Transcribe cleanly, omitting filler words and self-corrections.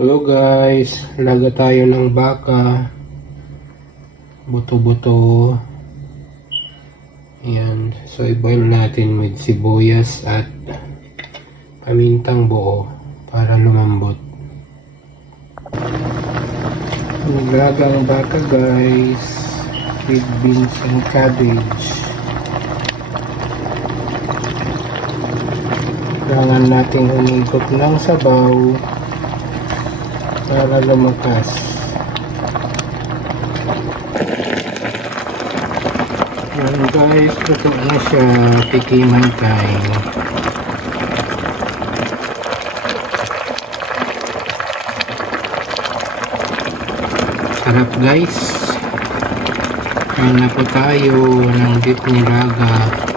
Hello guys, laga tayo ng baka, buto-buto. Ayan, so i-boil natin with sibuyas at pamintang buo para lumambot. Naglaga ang baka guys with beans and cabbage. Kailangan natin umikot ng sabaw para lumakas. Ayan guys, luto na siya. Tikiman tayo. Sarap guys. Kain na po tayo ng beef nilaga.